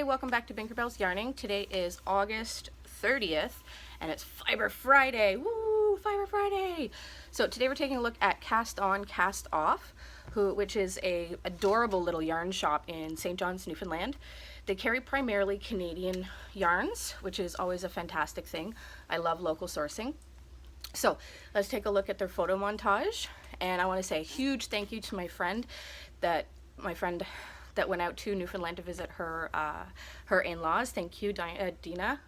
Hi, welcome back to Binkerbelle's Yarning. Today is August 30th and it's Fiber Friday. Woo, Fiber Friday! So today we're taking a look at Cast On, Cast Off, which is a adorable little yarn shop in St Johns, Newfoundland. They carry primarily Canadian yarns, which is always a fantastic thing. I love local sourcing. So let's take a look at their photo montage, and I want to say a huge thank you to my friend that went out to Newfoundland to visit her in-laws. Thank you, Dina.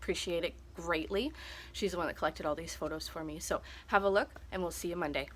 Appreciate it greatly. She's the one that collected all these photos for me. So have a look, and we'll see you Monday.